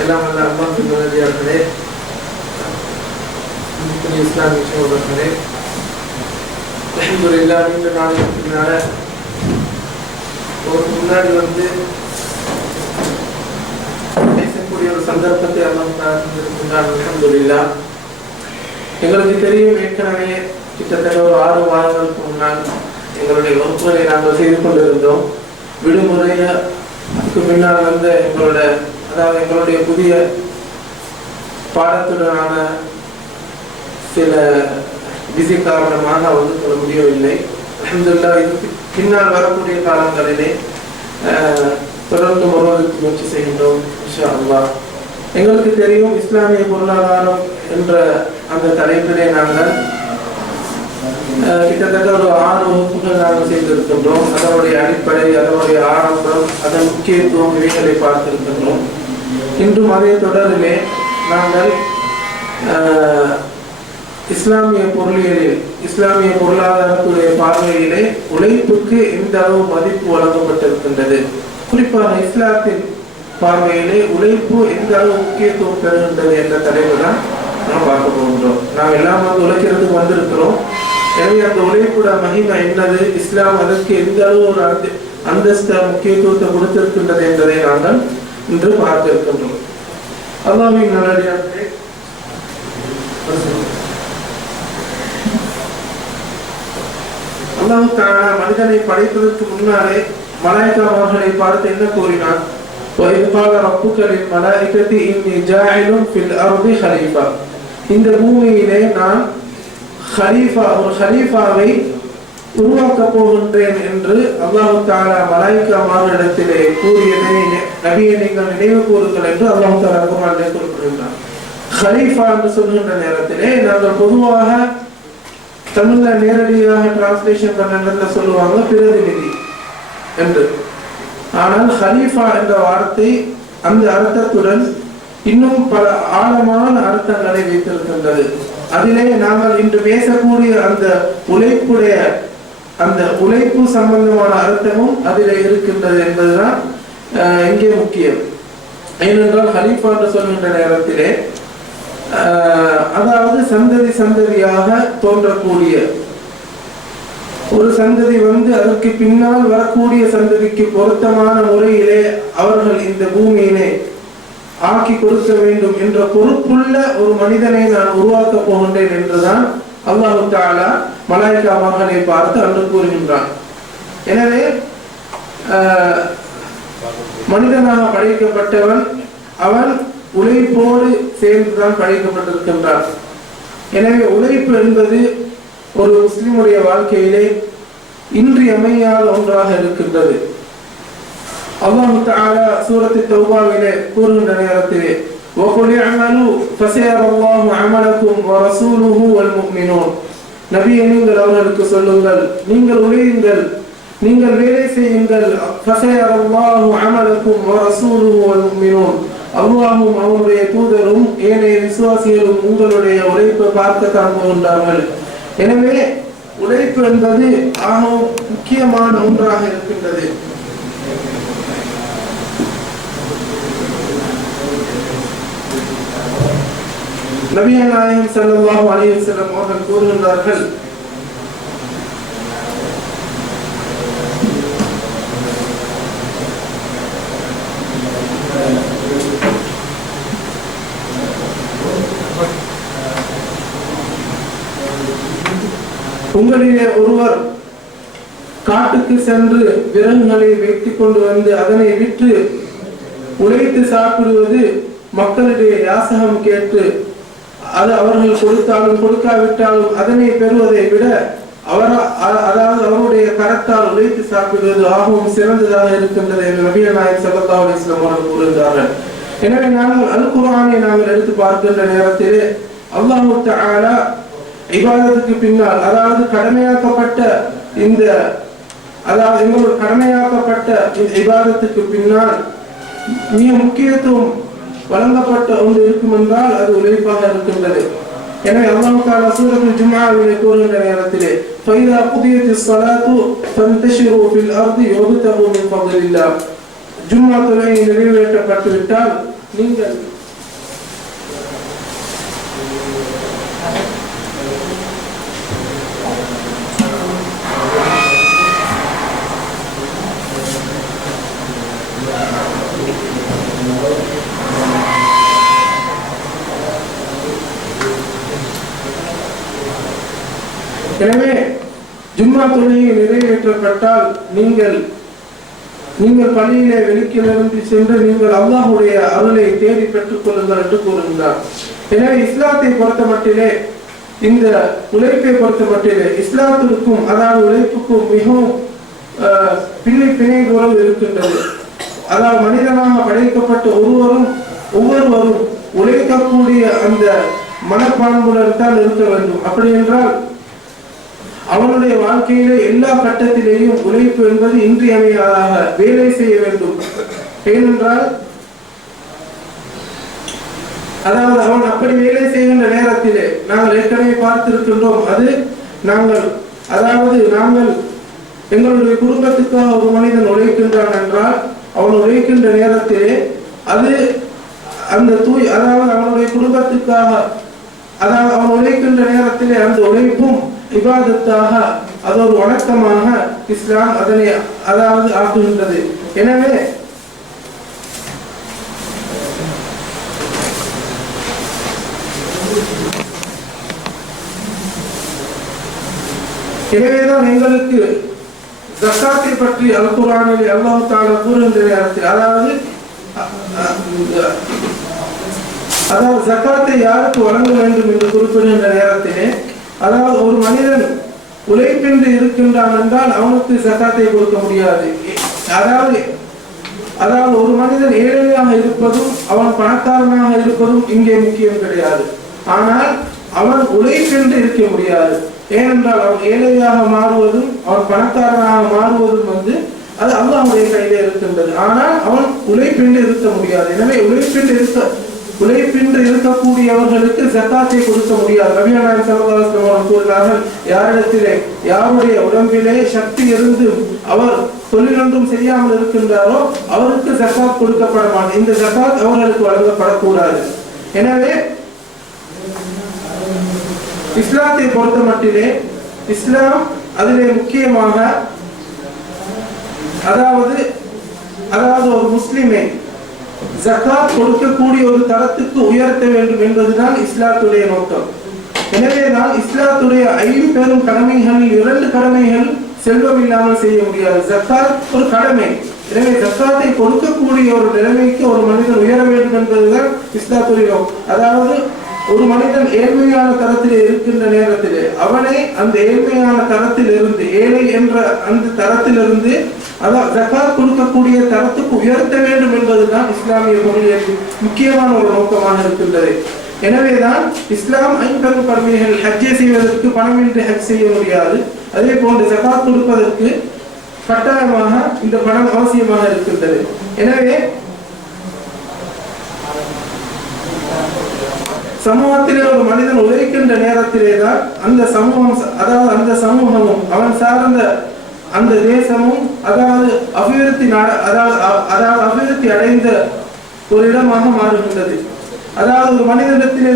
Elämällä mahdollinen järjelle, miten İslam'ı çoğulakları, Elhamdülillah, minna nâli, minna nâli, ஒரு முன்னாடி வந்து சந்தர்ப்பத்தை அல்லாஹ் தந்திருக்கின்றான். அலமதுல்லா எங்களுக்கு தெரியும் ஏற்கனவே கிட்டத்தட்ட ஒரு ஆறு மாதங்களுக்கு முன்னால் எங்களுடைய வகுப்புகளை நாங்கள் செய்து கொண்டிருந்தோம். விடுமுறைக்கு பின்னால் வந்த எங்களோட அதாவது எங்களுடைய புதிய பாடத்துடனான சில விதி காரணமாக வந்து கொள்ள முடியவில்லை. அல்ஹம்துலில்லாஹ் இதுக்கு பின்னால் வரக்கூடிய காலங்களிலே அஹ், தொடர்ந்து வருவதற்கு முயற்சி செய்கின்றோம் இன்ஷா அல்லாஹ். எங்களுக்கு தெரியும் இஸ்லாமிய பொருளாதாரம் என்ற அந்த தலைப்பிலே நாங்கள் கிட்டத்தட்ட ஒரு ஆறு வகுப்புகள் நாங்கள் செய்திருக்கின்றோம். அதனுடைய அடிப்படை அதனுடைய ஆரம்பம் அதன் முக்கியத்துவம் இவைகளை பார்த்திருக்கின்றோம். இன்றும் அதே தொடரிலே நாங்கள் அஹ், இஸ்லாமிய பொருளியலில் இஸ்லாமிய பொருளாதாரத்துடைய பார்வையிலே உழைப்புக்கு எந்த அளவு மதிப்பு வழங்கப்பட்டிருக்கின்றது. குறிப்பாக இஸ்லாத்தின் பார்வையிலே உழைப்பு எந்த அளவு முக்கியத்துவம் பெறுகின்றது என்ற தலைவு தான் நாம் பார்க்க போகின்றோம். நாம் எல்லாம் வந்து உழைக்கிறதுக்கு வந்திருக்கிறோம். எனவே அந்த உழைப்போட மகிமை என்னது? இஸ்லாம் அதற்கு எந்த அளவு ஒரு அந்த அந்தஸ்த முக்கியத்துவத்தை கொடுத்திருக்கின்றது என்பதை நாங்கள் இன்று பார்க்க இருக்கின்றோம் அல்லாஹ்வின் நல்லடியார்களே அல்லாஹ் மனிதனை படைப்பதற்கு முன்னாலே மலாய்க்காவர்களை பார்த்து என்ன கூறினார் وَإِذْ قَالَ رَبُّكَ لِلْمَلَائِكَةِ إِنِّي جَاعِلٌ فِي الْأَرْضِ خَلِيفَةً இந்த பூமியிலே நான் ஹலீஃபா ஒரு ஹலீஃபாவை உருவாக்கப் போகின்றேன் என்று அல்லாஹ் தாலா மலாய்க்காமாரிடத்திலே கூறியதை நி- நபியை நீங்கள் நினைவு கூறுங்கள் என்று அல்லாஹ் தாலா குர்ஆனிலே குறிப்பிடுகிறார் ஹலீஃபா என்று சொல்கின்ற நேரத்திலே நாங்கள் பொதுவாக தமிழ்ல நேரடியாக டிரான்ஸ்லேஷன் பண்ண நேரத்துல சொல்லுவாங்க பிரதிநிதி என்று ஆனால் ஹலீஃபா என்ற வார்த்தை அந்த அர்த்தத்துடன் இன்னும் பல ஆழமான அர்த்தங்களை வைத்திருக்கின்றது. அதிலே நாங்கள் இன்று பேசக்கூடிய அந்த உழைப்புடைய அந்த உழைப்பு சம்பந்தமான அர்த்தமும் அதிலே இருக்கின்றது என்பதுதான் இங்கே முக்கியம். ஏனென்றால் ஹலீஃபா என்று சொல்கின்ற நேரத்திலே அதாவது சந்ததி சந்ததியாக தோன்றக்கூடிய ஒரு சந்ததி வந்து அதற்கு பின்னால் வரக்கூடிய சந்ததிக்கு பொருத்தமான முறையிலே அவர்கள் இந்த பூமியிலே ஆக்கி கொடுக்க வேண்டும் என்ற பொறுப்புள்ள ஒரு மனிதனை நான் உருவாக்கப் போகின்றேன் என்றுதான் அல்லாஹு தாலா மலாய்கா மகனை பார்த்து அன்று கூறுகின்றான். எனவே மனிதனாக படைக்கப்பட்டவன் அவன் உழைப்போடு சேர்ந்துதான் படைக்கப்பட்டிருக்கின்றான். எனவே உழைப்பு என்பது ஒரு முஸ்லிமுடைய வாழ்க்கையிலே இன்றியமையாத ஒன்றாக இருக்கின்றது அல்லாஹு தஆலா சூரத்து தௌபாவிலே கூறுகின்ற நேரத்திலே وَقُلْ اعْمَلُوا فَسَيَرَى اللَّهُ عَمَلَكُمْ وَرَسُولُهُ وَالْمُؤْمِنُونَ நபியே நீங்கள் அவர்களுக்கு சொல்லுங்கள் நீங்கள் உழையுங்கள் நீங்கள் வேலை செய்யுங்கள் فَسَيَرَى اللَّهُ عَمَلَكُمْ وَرَسُولُهُ وَالْمُؤْمِنُونَ அல்லாஹும் அவனுடைய தூதரும் ஏனைய விசுவாசிகளும் உங்களுடைய உழைப்பை பார்க்கத்தான் போகின்றார்கள் எனவே உழைப்பு என்பது ஆக முக்கியமான ஒன்றாக இருக்கின்றது. நபிகள் நாயகம் ஸல்லல்லாஹு அலைஹி வஸல்லம் அவர்கள் கூறுகின்றார்கள் உங்களிலே ஒருவர் காட்டுக்கு சென்று விறகுகளை வைத்துக் கொண்டு வந்து அதனை விற்று உழைத்து சாப்பிடுவது மக்களிடையே யாசகம் கேட்டு அது அவர்கள் கொடுத்தாலும் கொடுக்காவிட்டாலும் அதனை பெறுவதை விட அவர் அதாவது அவருடைய கரத்தால் உழைத்து சாப்பிடுவது ஆகவும் சிறந்ததாக இருக்கின்றது என்று நபிய நாயக் ஸல்லல்லாஹு அலிஸ்லாம் அவர்கள் கூறுகிறார்கள் எனவே நாங்கள் அல் குரானை நாங்கள் எடுத்து பார்க்கின்ற நேரத்திலே அல்லாஹு தஆலா இபாதத்துக்கு பின்னால் அதாவது கடமையாக்கப்பட்ட இந்த அதாவது எங்களோட கடமையாக்கப்பட்ட இந்த இபாதத்துக்கு பின்னால் மிக முக்கியத்துவம் வழங்கப்பட்ட ஒன்று இருக்கும் என்றால் அது உழைப்பாக இருக்கின்றது. எனவே அல்லாஹ் தாலா சூரத்துல் ஜும்ஆவிலே கூறுகின்ற நேரத்திலே ஃபைதா புதிய ஸலாத்து ஃபன்தஷிரு ஃபில் அர்தி யப்தகு மின் ஃபضலில்லாஹ் ஜும்ஆ தொழுகை நிறைவேற்றப்பட்டு விட்டால் நீங்கள் எனவே ஜும்மா தொழுகை நிறைவேற்றப்பட்டால் நீங்கள் நீங்கள் பள்ளியிலே வெளிக்கிலிருந்து சென்று நீங்கள் அல்லாஹுடைய அருளை தேடி பெற்றுக் கொள்ளுங்கள் என்று கூறுகின்றார். எனவே இஸ்லாத்தை பொறுத்த மட்டிலே இந்த உழைப்பை பொறுத்த மட்டிலே இஸ்லாத்திற்கும் அதாவது உழைப்புக்கும் மிகவும் அஹ், பின்னி பிணை உறவு இருக்கின்றது. அதாவது மனிதனாக படைக்கப்பட்ட ஒருவரும் ஒவ்வொருவரும் உழைக்கக்கூடிய அந்த மனப்பான்புடன் தான் இருக்க வேண்டும். அப்படி என்றால் அவனுடைய வாழ்க்கையிலே எல்லா கட்டத்திலேயும் உழைப்பு என்பது இன்றியமையாதாக வேலை செய்ய வேண்டும். ஏனென்றால் அதாவது அவன் அப்படி வேலை செய்கின்ற நேரத்திலே நாங்கள் ஏற்கனவே பார்த்திருக்கின்றோம். அது நாங்கள் அதாவது நாங்கள் எங்களுடைய குடும்பத்துக்காக ஒரு மனிதன் உழைக்கின்றான் என்றால் அவன் உழைக்கின்ற நேரத்திலே அது அந்த தூய் அதாவது அவனுடைய குடும்பத்துக்காக அதாவது அவன் உழைக்கின்ற நேரத்திலே அந்த உழைப்பும் இபாதத்தாக அது ஒரு வணக்கமாக இஸ்லாம் அதனை அதாவது ஆக்குகின்றது. எனவே எனவேதான் எங்களுக்கு ஜக்காத்தை பற்றி அல் குரானில் அல்லாஹ் தாலா கூறுகின்ற நேரத்தில் அதாவது அதாவது ஜக்காத்தை யாருக்கு வழங்க வேண்டும் என்று குறிப்பிடுகின்ற நேரத்திலே அதாவது ஒரு மனிதன் உழைப்பின்றி இருக்கின்றான் என்றால் அவனுக்கு ஜக்காத்தை கொடுக்க முடியாது. அதாவது அதாவது ஒரு மனிதன் ஏழையாக இருப்பதும் அவன் பணக்காரனாக இருப்பதும் இங்கே முக்கியம் கிடையாது. ஆனால் அவன் உழைப்பின்றி இருக்க முடியாது. ஏனென்றால் அவன் ஏழையாக மாறுவதும் அவன் பணக்காரனாக மாறுவதும் வந்து அது அல்லாஹ்வுடைய கையிலே இருக்கின்றது. ஆனால் அவன் உழைப்பின்றி இருக்க முடியாது. எனவே உழைப்பின்றி இருக்க உழைப்பின்றி இருக்கக்கூடியவர்களுக்கு ஜக்காத்தை கொடுக்க முடியாது. ரவியானாயன் சல்லல்லாஹு அவர்கள் கூறினார்கள் யாரிடத்திலே யாருடைய உடம்பிலே சக்தி இருந்து அவர் தொழிலொன்றும் செய்யாமல் இருக்கின்றாரோ அவருக்கு ஜக்காத் கொடுக்கப்பட மாட்டேன் இந்த ஜக்காத் அவர்களுக்கு வழங்கப்படக்கூடாது. எனவே இஸ்லாத்தை பொறுத்த மட்டிலே இஸ்லாம் அதிலே முக்கியமாக அதாவது அதாவது ஒரு முஸ்லிமே ஜக்காத் கொடுக்கக்கூடிய ஒரு தரத்துக்கு உயர்த்த வேண்டும் என்பதுதான் இஸ்லாத்துடைய நோக்கம். எனவேதான் இஸ்லாத்துடைய ஐந்து பெரும் கடமைகளில் இரண்டு கடமைகள் செல்வம் இல்லாமல் செய்ய முடியாது. ஜக்காத் ஒரு கடமை. எனவே ஜக்காத்தை கொடுக்கக்கூடிய ஒரு நிலைமைக்கு ஒரு மனிதன் உயர வேண்டும் என்பதுதான் இஸ்லாத்துடைய நோக்கம். அதாவது ஒரு மனிதன் ஏழ்மையான தரத்தில் இருக்கின்ற நேரத்தில் அவனை அந்த ஏழ்மையான தரத்தில் இருந்து ஏழை என்ற அந்த தரத்திலிருந்து அதான் ஜக்காத் கொடுக்கக்கூடிய தரத்துக்கு உயர்த்த வேண்டும் என்பதுதான் இஸ்லாமிய கொள்கையில் முக்கியமான ஒரு நோக்கமாக இருக்கின்றது. எனவேதான் இஸ்லாம் ஐம்பெரும் கடமைகள் ஹஜ்ஜை செய்வதற்கு பணமின்றி ஹஜ் செய்ய முடியாது. அதே போன்று ஜக்காத் கொடுப்பதற்கு கட்டாயமாக இந்த பணம் அவசியமாக இருக்கின்றது. எனவே சமூகத்திலே ஒரு மனிதன் உழைக்கின்ற நேரத்திலே தான் அந்த சமூகம் அதாவது அந்த சமூகமும் அவன் சார்ந்த அந்த தேசமும் அதாவது அபிவிருத்தி நா- அதாவது அதாவது அபிவிருத்தி அடைந்த ஒரு இடமாக மாறுகின்றது. அதாவது ஒரு மனிதனிடத்திலே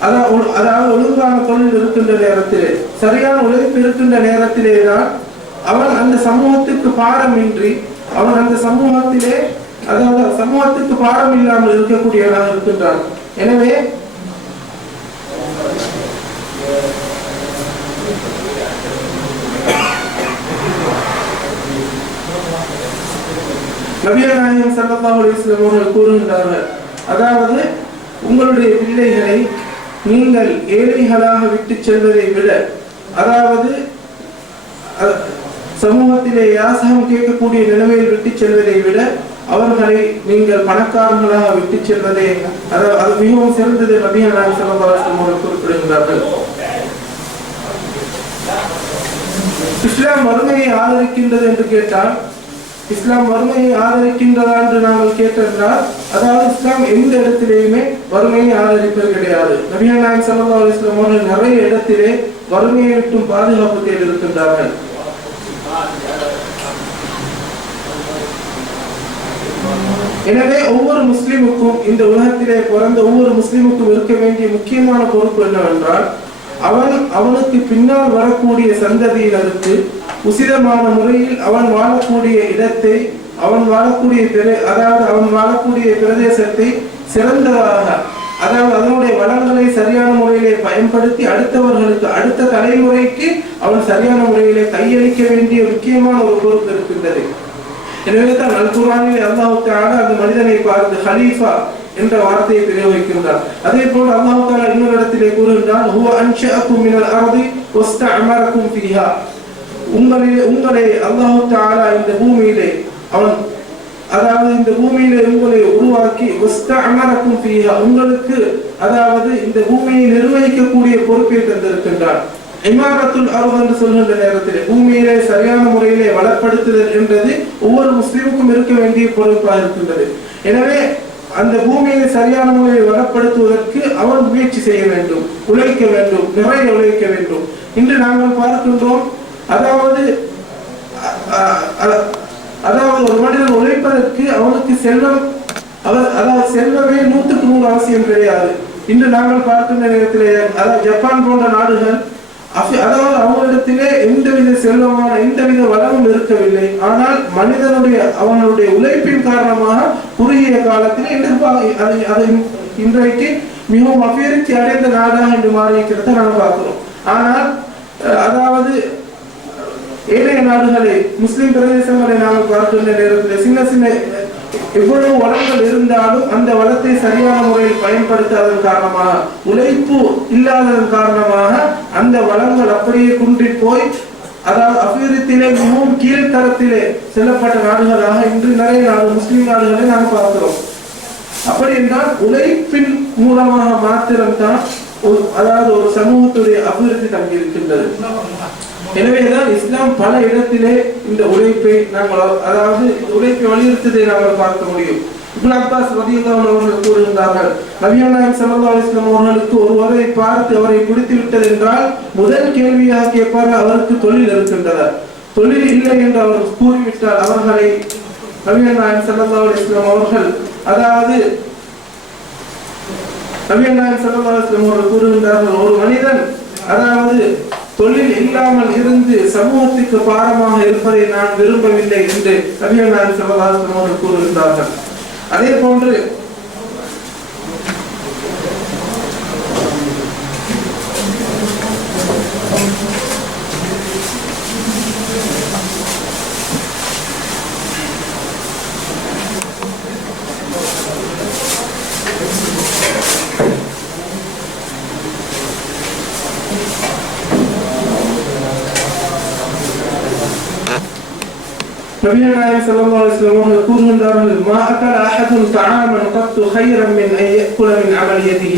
அதாவது ஒழு- அதாவது ஒழுங்கான தொழில் இருக்கின்ற நேரத்திலே சரியான உழைப்பு இருக்கின்ற நேரத்திலே தான் அவன் அந்த சமூகத்துக்கு பாடமின்றி அவன் அந்த சமூகத்திலே அதாவது சமூகத்துக்கு பாடம் இல்லாமல் இருக்கக்கூடியவனாக இருக்கின்றான். எனவே நபிகள் நாயகம் ஸல்லல்லாஹு அவர்கள் கூறுகின்றார்கள். அதாவது உங்களுடைய பிள்ளைகளை நீங்கள் ஏழைகளாக விட்டுச் செல்வதை விட அதாவது சமூகத்திலே யாசகம் கேட்கக்கூடிய நிலைமையில் விட்டு செல்வதை விட அவர்களை நீங்கள் பணக்காரர்களாக விட்டுச் செல்வதே அதாவது அது மிகவும் சிறந்தது நபிகள் நாயகம் அவர்கள் குறிப்பிடுகின்றார்கள். இஸ்லாம் வறுமையை ஆதரிக்கின்றது என்று கேட்டால் இஸ்லாம் வறுமையை ஆதரிக்கின்றதா என்று நாங்கள் கேட்டிருந்தால் அதாவது இஸ்லாம் எந்த இடத்திலேயுமே வறுமையை ஆதரிப்பது கிடையாது. நபியா நாயகம் சல்லா அலுவலாம் அவர்கள் நிறைய இடத்திலே வறுமையை விட்டும் பாதுகாப்பு தேடி இருக்கின்றார்கள். எனவே ஒவ்வொரு முஸ்லிமுக்கும் இந்த உலகத்திலே பிறந்த ஒவ்வொரு முஸ்லிமுக்கும் இருக்க வேண்டிய முக்கியமான பொறுப்பு என்னவென்றால் அவன் அவனுக்கு பின்னால் வரக்கூடிய சந்ததியினருக்கு உசிதமான முறையில் அவன் வாழக்கூடிய இடத்தை அவன் வாழக்கூடிய பிர- அதாவது அவன் வாழக்கூடிய பிரதேசத்தை சிறந்ததாக அதாவது அதனுடைய வளங்களை சரியான முறையிலே பயன்படுத்தி அடுத்தவர்களுக்கு அடுத்த தலைமுறைக்கு அவன் சரியான முறையிலே கையளிக்க வேண்டிய முக்கியமான ஒரு பொறுப்பு இருக்கின்றது. எனவே தான் அல் குர்ஆனில் அந்த மனிதனை பார்த்து ஹலீஃபா என்ற வார்த்தையை பிரயோகிக்கின்றார் அதே போல் அல்லாஹ் தஆலா இன்னொரு இடத்திலே கூறுகின்றான் ஹுவ அன்ஷஅக்கும் மினல் அர்தி வஸ்தஅமரக்கும் ஃபீஹா. உங்களை அல்லாஹ் தஆலா இந்த பூமியிலே அவன் அதாவது இந்த பூமியிலே உங்களை உருவாக்கி வஸ்தஅமரக்கும் ஃபீஹா உங்களுக்கு அதாவது இந்த பூமியை நிர்வகிக்கக்கூடிய பொறுப்பை தந்திருக்கின்றான். இமாரத்துல் அருள் என்று சொல்கின்ற நேரத்தில் பூமியிலே சரியான முறையிலே வளப்படுத்துதல் என்றது ஒவ்வொரு முஸ்லீமுக்கும் இருக்க வேண்டிய பொறுப்பாக இருக்கின்றது. எனவே அந்த பூமியை சரியான முறையில் வளப்படுத்துவதற்கு அவன் முயற்சி செய்ய வேண்டும் உழைக்க வேண்டும் நிறைய உழைக்க வேண்டும். இன்று நாங்கள் பார்க்கின்றோம் அதாவது அதாவது ஒரு மனிதன் உழைப்பதற்கு அவனுக்கு செல்வம் அவர் அதாவது செல்வமே நூற்றுக்கு நூறு அவசியம் கிடையாது இன்று நாங்கள் பார்க்கின்ற நேரத்தில் அதாவது ஜப்பான் போன்ற நாடுகள் அதாவது அவங்களிடத்திலே எந்தவித செல்வமான எந்தவித வளமும் இருக்கவில்லை ஆனால் மனிதனுடைய அவனுடைய உழைப்பின் காரணமாக குறுகிய காலத்தில் இன்று அதை அதை இன்றைக்கு மிகவும் அபிவிருத்தி அடைந்த நாடாக என்று மாறியிருக்கிறத நாம் பார்க்கிறோம். ஆனால் அஹ், அதாவது ஏழைய நாடுகளை முஸ்லிம் பிரதேசங்களை நாங்கள் பார்க்கின்ற நேரத்தில் சின்ன சின்ன எவ்வளவு வளங்கள் இருந்தாலும் அந்த வளத்தை சரியான முறையில் பயன்படுத்தாதன் காரணமாக உழைப்பு இல்லாததன் காரணமாக அந்த வளங்கள் அப்படியே குன்றி போய் அதாவது அபிவிருத்தியிலே மிகவும் கீழ்த்தரத்திலே செல்லப்பட்ட நாடுகளாக இன்று நிறைய நாடு முஸ்லிம் நாடுகளை நாம் பார்க்கிறோம். அப்படி என்றால் உழைப்பின் மூலமாக மாத்திரம்தான் அதாவது ஒரு சமூகத்துடைய அபிவிருத்தி தங்கியிருக்கின்றது எனவேதான் இஸ்லாம் பல இடத்திலே இந்த உழைப்பை நாங்கள் அதாவது உழைப்பை வலியுறுத்ததை நாங்கள் பார்க்க முடியும். இப்னு அப்பாஸ் ரலியல்லாஹு அவர்கள் கூறுகின்றார்கள் நபிகள் நாயகம் ஸல்லல்லாஹு அலைஹி அவர்களுக்கு ஒருவரை பார்த்து அவரை பிடித்து விட்டது என்றால் முதல் கேள்வியாக கேட்பார் அவருக்கு தொழில் இருக்கின்றதா. தொழில் இல்லை என்று அவர் கூறிவிட்டால் அவர்களை நபிகள் நாயகம் ஸல்லல்லாஹு அலைஹி அவர்கள் அதாவது நபிகள் நாயகம் அவர்கள் கூறுகின்றார்கள் ஒரு மனிதன் அதாவது தொழில் இல்லாமல் இருந்து சமூகத்துக்கு பாரமாக இருப்பதை நான் விரும்பவில்லை என்று நபிகள் நாயகம் அவர்கள் கூறுகின்றார்கள். அதே போன்று நபிகள் நாயகம் ஸல்லல்லாஹு அலைஹி வஸல்லம் அவர்கள் கூறுகின்றார்கள் மா அகல அஹதுன் தஆமன் قط خيرا من ان ياكل من عمليته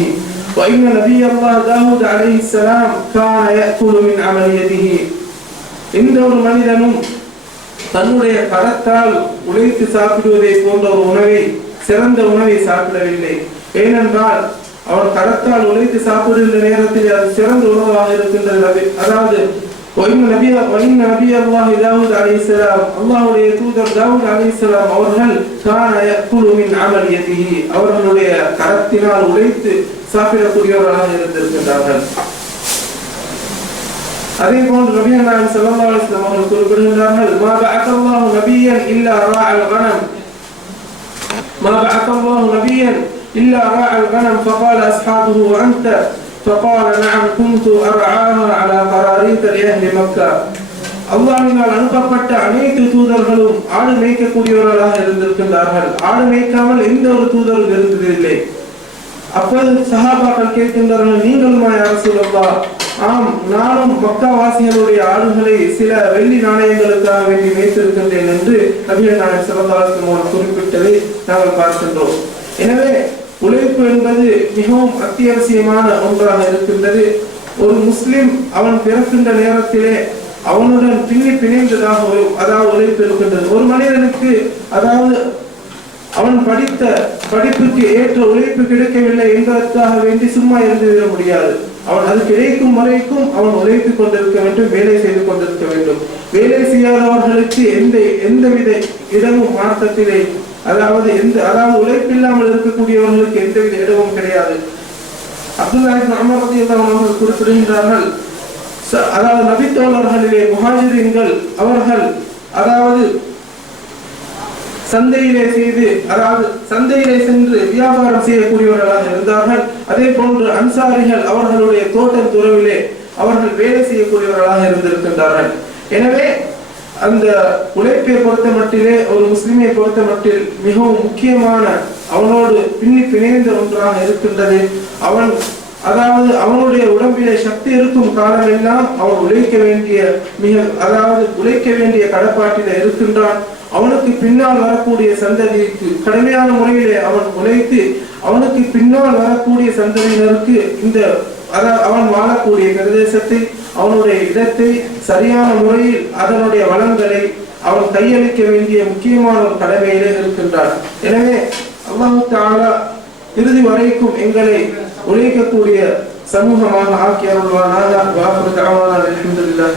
وان نبي الله داود عليه السلام كان ياكل من عمليته எந்த ஒரு மனிதனும் தன்னுடைய கரத்தால் உழைத்து சாப்பிடுவதை போன்ற ஒரு உணவை சிறந்த உணவை சாப்பிடவில்லை ஏனென்றால் அவன் கரத்தால் உழைத்து சாப்பிடுகின்ற நேரத்தில் அது சிறந்த உணவாக இருக்கின்றது நபி அதாவது அல்லாஹுடைய தூதர் தாவூத் அலிஸ்லாம் அவர்கள் அவர்களுடைய கரத்தினால் உழைத்து சாப்பிடக்கூடியவர்களாக இருந்திருக்கின்றார்கள் அதே போன்று நபிகள் நாயகம் ஸல்லல்லாஹு அலைஹி வஸல்லம் அவர்கள் குறிப்பிடுகின்றார்கள் மா பஅத்தல்லாஹு நபியன் இல்லா ராஅல் கனம் மா பஅத்தல்லாஹு நபியன் إلا راعى الغنم فقال أصحابه وأنت فقال نعم كنت أرعاها على قراريط لأهل مكة அல்லாஹ்வினால் அனுப்பப்பட்ட அனைத்து தூதர்களும் ஆடு மேய்க்கக்கூடியவர்களாக இருந்திருக்கின்றார்கள் ஆடு மேய்க்காமல் எந்த ஒரு தூதரும் இருந்ததில்லை அப்போது சஹாபாக்கள் கேட்கின்றார்கள் நீங்களுமா யார் சொல்லலாம் ஆம் நானும் மக்கா வாசிகளுடைய ஆடுகளை சில வெள்ளி நாணயங்களுக்காக வேண்டி மேய்த்திருக்கின்றேன் என்று நபிகள் நாயகம் ஸல்லல்லாஹு அலைஹி வஸல்லம் அவர்கள் குறிப்பிட்டதை நாங்கள் பார்க்கின்றோம் எனவே உழைப்பு என்பது மிகவும் அத்தியாவசியமான ஒன்றாக இருக்கின்றது. ஒரு முஸ்லிம் அவன் பிறக்கின்ற நேரத்திலே அவனுடன் பின்னி பிணைந்ததாக அதாவது உழைப்பு இருக்கின்றது. ஒரு மனிதனுக்கு அதாவது அவன் படித்த படிப்புக்கு ஏற்ற உழைப்பு கிடைக்கவில்லை என்பதற்காக வேண்டி சும்மா இருந்து விட முடியாது. அவன் அது கிடைக்கும் வரைக்கும் அவன் உழைத்துக் கொண்டிருக்க வேண்டும் வேலை செய்து கொண்டிருக்க வேண்டும். வேலை செய்யாதவர்களுக்கு எந்த எந்தவித இடமும் மாற்றத்திலே அதாவது எந்த அதாவது உழைப்பில்லாமல் இருக்கக்கூடியவர்களுக்கு எந்தவித இடமும் கிடையாது. அப்துல்லாஹிப் இப்னு அவர்கள் குறிப்பிடுகின்றார்கள் அதாவது நபித்தோழர்களிலே முஹாஜிரின்கள் அவர்கள் அதாவது சந்தையிலே செய்து அதாவது சந்தையிலே சென்று வியாபாரம் செய்யக்கூடியவர்களாக இருந்தார்கள். அதே போன்று அன்சாரிகள் அவர்களுடைய தோட்டத் துறவிலே அவர்கள் வேலை செய்யக்கூடியவர்களாக இருந்திருக்கின்றார்கள். எனவே அந்த உழைப்பை பொறுத்த மட்டிலே ஒரு முஸ்லிமை பொறுத்த மட்டில் மிகவும் முக்கியமான அவனோடு பின்னி பிணைந்த ஒன்றாக இருக்கின்றது. அவன் அதாவது அவனுடைய உடம்பிலே சக்தி இருக்கும் காலமெல்லாம் அவன் உழைக்க வேண்டிய மிக அதாவது உழைக்க வேண்டிய கடப்பாட்டில இருக்கின்றான். அவனுக்கு பின்னால் வரக்கூடிய சந்ததிக்கு கடுமையான முறையிலே அவன் உழைத்து அவனுக்கு பின்னால் வரக்கூடிய சந்ததியினருக்கு இந்த அதாவது அவன் வாழக்கூடிய பிரதேசத்தை அவனுடைய இடத்தை சரியான முறையில் அதனுடைய வளங்களை அவன் கையளிக்க வேண்டிய முக்கியமான ஒரு கடமையிலே எனவே அல்லாஹு தஆலா இறுதி வரைக்கும் எங்களை உழைக்கக்கூடிய சமூகமாக ஆக்கி அருள்வானாக. வாக்குறு தகவலான அல்ஹம்துலில்லாஹி